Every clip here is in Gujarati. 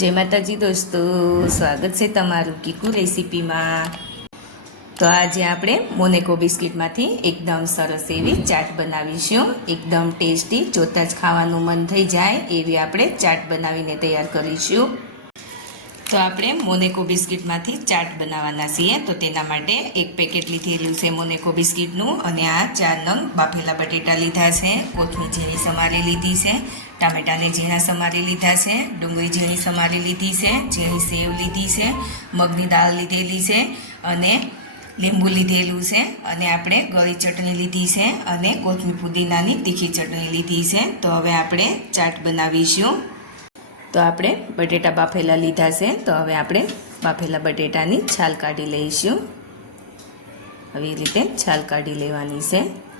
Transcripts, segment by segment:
જય માતાજી દોસ્તો, સ્વાગત છે તમારું કીકુ રેસીપીમાં. તો આજે આપણે મોનેકો બિસ્કિટમાંથી એકદમ સરસ એવી ચાટ બનાવીશું. એકદમ ટેસ્ટી, જોતાં જ ખાવાનું મન થઈ જાય એવી આપણે ચાટ બનાવીને તૈયાર કરીશું. તો આપણે મોનેકો બિસ્કિટમાંથી ચાટ બનાવવાના છીએ. તો તેના માટે એક પેકેટ લીધેલું છે મોનેકો બિસ્કિટનું. અને આ ચાર નંગ બાફેલા બટેટા લીધા છે. કોથમીર ઝીણી સમારી લીધી છે. ટામેટાને ઝીણા સમારી લીધા છે. ડુંગળી ઝીણી સમારી લીધી છે. ઝીણી સેવ લીધી છે. મગની દાળ લીધેલી છે. અને લીંબુ લીધેલું છે. અને આપણે ગળી ચટણી લીધી છે. અને કોથમીર પુદીનાની તીખી ચટણી લીધી છે. તો હવે આપણે ચાટ બનાવીશું. તો આપણે બટેટા બાફેલા લીધા છે. તો હવે આપણે બાફેલા બટેટાની છાલ કાઢી લઈશું. આવી રીતે છાલ કાઢી લેવાની છે.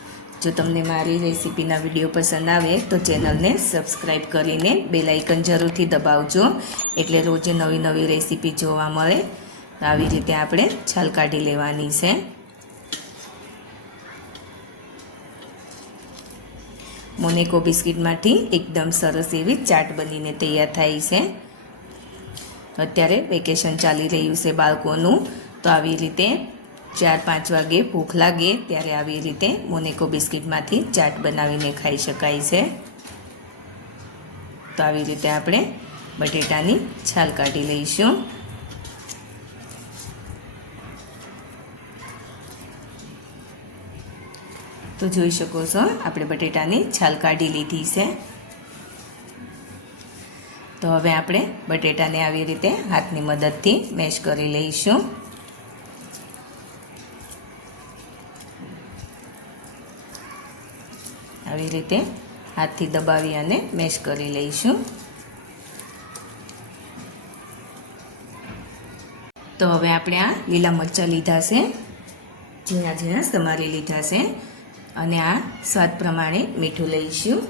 જો તમને મારી રેસીપીના વીડિયો પસંદ આવે તો ચેનલને સબસ્ક્રાઈબ કરીને બેલાઇકન જરૂરથી દબાવજો. એટલે રોજે નવી નવી રેસીપી જોવા મળે. આવી રીતે આપણે છાલ કાઢી લેવાની છે. મોનેકો બિસ્કિટમાંથી એકદમ સરસ એવી ચાટ બનીને તૈયાર થાય છે. અત્યારે વેકેશન ચાલી રહ્યું છે બાળકોનું. તો આવી રીતે ચાર, પાંચ વાગે ભૂખ લાગે ત્યારે આવી રીતે મોનેકો બિસ્કિટમાંથી ચાટ બનાવીને ખાઈ શકાય છે. તો આવી રીતે આપણે બટેટાની છાલ કાઢી લઈશું. તો જોઈ શકો છો. આપણે બટેટાની છાલ કાઢી લીધી છે. તો હવે આપણે બટેટાને આવી રીતે હાથની મદદથી મેશ કરી લઈશું. આવી રીતે હાથથી દબાવી અને મેશ કરી લઈશું. તો હવે આપણે આ લીલા મરચાં લીધા છે. ઝીણા ઝીણા સમારી લીધા છે. અને આ સ્વાદ પ્રમાણે મીઠું લઈશું.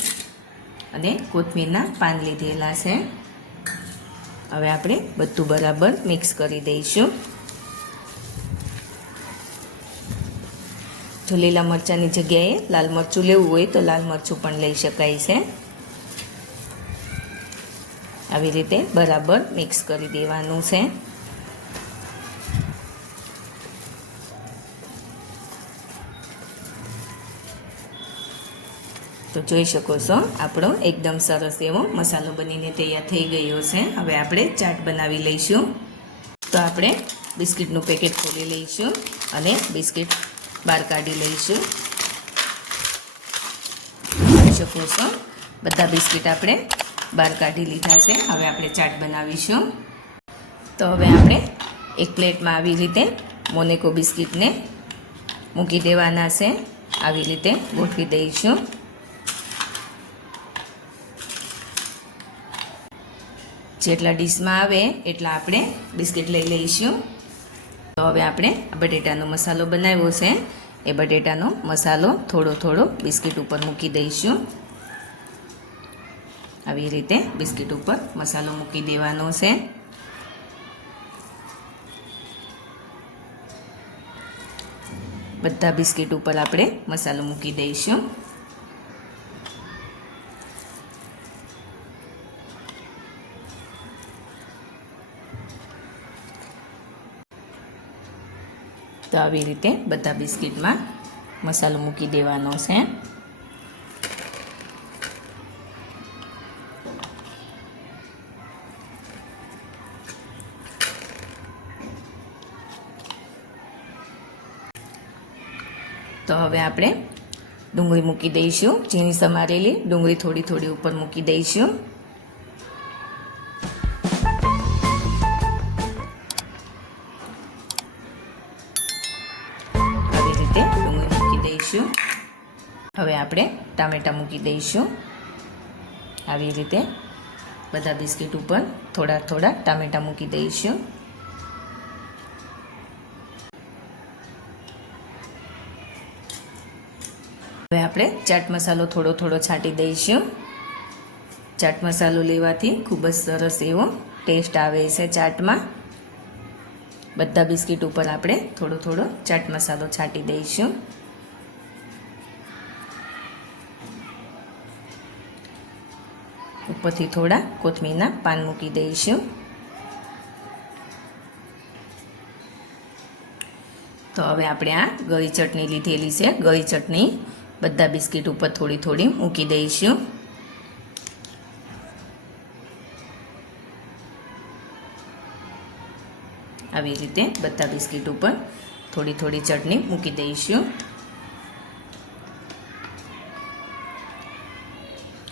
અને કોથમીરના પાન લીધેલા છે. હવે આપણે બધું બરાબર મિક્સ કરી દઈશું. જો લીલા મરચાંની જગ્યાએ લાલ મરચું લેવું હોય તો લાલ મરચું પણ લઈ શકાય છે. આવી રીતે બરાબર મિક્સ કરી દેવાનું છે. તો જોઈ શકો છો, આપણો એકદમ સરસ એવો મસાલો બનીને તૈયાર થઈ ગયો છે. હવે આપણે ચાટ બનાવી લઈશું. તો આપણે બિસ્કિટનું પેકેટ ખોલી લઈશું અને બિસ્કિટ બહાર કાઢી લઈશું. જોઈ શકો છો, બધા બિસ્કિટ આપણે બહાર કાઢી લીધા છે. હવે આપણે ચાટ બનાવીશું. તો હવે આપણે એક પ્લેટમાં આવી રીતે મોનેકો બિસ્કિટને મૂકી દેવાના છે. આવી રીતે ગોઠવી દઈશું. જેટલા ડીશમાં આવે એટલા આપણે બિસ્કિટ લઈ લઈશું. તો હવે આપણે બટેટાનો મસાલો બનાવ્યો છે. એ બટેટાનો મસાલો થોડો થોડો બિસ્કિટ ઉપર મૂકી દઈશું. આવી રીતે બિસ્કિટ ઉપર મસાલો મૂકી દેવાનો છે. બધા બિસ્કિટ ઉપર આપણે મસાલો મૂકી દઈશું. તો આવી રીતે બધા બિસ્કિટમાં મસાલો મૂકી દેવાનો છે. તો હવે આપણે ડુંગળી મૂકી દઈશું. ઝીણી સમારેલી ડુંગળી થોડી થોડી ઉપર મૂકી દઈશું. હવે આપણે ટામેટાં મૂકી દઈશું. આવી રીતે બધા બિસ્કિટ ઉપર થોડા થોડા ટામેટાં મૂકી દઈશું. હવે આપણે ચાટ મસાલો થોડો થોડો છાંટી દઈશું. ચાટ મસાલો લેવાથી ખૂબ જ સરસ એવો ટેસ્ટ આવે છે ચાટમાં. બધા બિસ્કિટ ઉપર આપણે થોડો થોડો ચાટ મસાલો છાંટી દઈશું. ઉપરથી થોડા કોથમીરના પાન મૂકી દઈશું. તો હવે આપણે આ ગળી ચટણી લીધેલી છે. ગળી ચટણી બધા બિસ્કિટ ઉપર થોડી થોડી મૂકી દઈશું. આવી રીતે બધા બિસ્કિટ ઉપર થોડી થોડી ચટણી મૂકી દઈશું.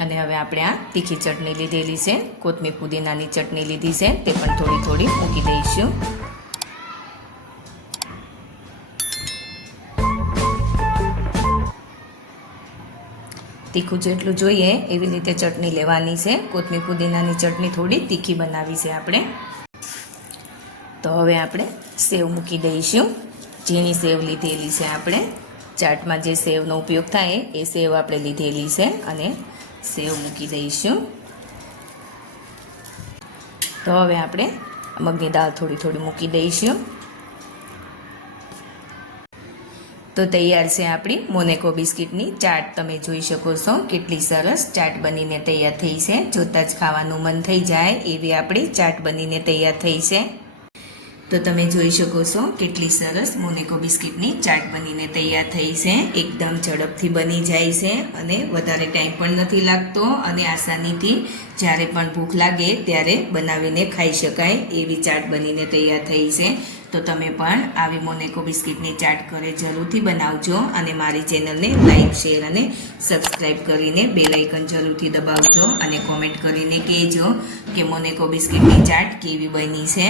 અને હવે આપણે આ તીખી ચટણી લીધેલી છે. કોથમીર પુદીનાની ચટણી લીધી છે. તે પણ થોડી થોડી મૂકી દઈશું. તીખું જેટલું જોઈએ એવી રીતે ચટણી લેવાની છે. કોથમીર પુદીનાની ચટણી થોડી તીખી બનાવી છે આપણે. તો હવે આપણે સેવ મૂકી દઈશું. ઝીણી સેવ લીધેલી છે આપણે. ચાટમાં જે સેવનો ઉપયોગ થાય એ સેવ આપણે લીધેલી છે અને સેવ મૂકી દઈશું. તો હવે આપણે મગની દાળ થોડી થોડી મૂકી દઈશું. તો તૈયાર છે આપણી મોનેકો બિસ્કિટની ચાટ. તમે જોઈ શકો છો કેટલી સરસ ચાટ બનીને તૈયાર થઈ છે. જોતાં જ ખાવાનું મન થઈ જાય એવી આપણી ચાટ બનીને તૈયાર થઈ છે. તો તમે જોઈ શકો છો કેટલી સરસ મોનેકો બિસ્કિટની ચાટ બનીને તૈયાર થઈ છે. એકદમ ઝડપથી બની જાય છે અને વધારે ટાઈમ પણ નથી લાગતો અને આસાનીથી જ્યારે પણ ભૂખ લાગે ત્યારે બનાવીને ખાઈ શકાય એવી ચાટ બનીને તૈયાર થઈ છે. તો તમે પણ આવી મોનેકો બિસ્કિટની ચાટ ઘરે જરૂરથી બનાવજો અને મારી ચેનલને લાઇક શેર અને સબસ્ક્રાઈબ કરીને બે લાઇકન જરૂરથી દબાવજો અને કોમેન્ટ કરીને કહેજો કે મોનેકો બિસ્કિટની ચાટ કેવી બની છે.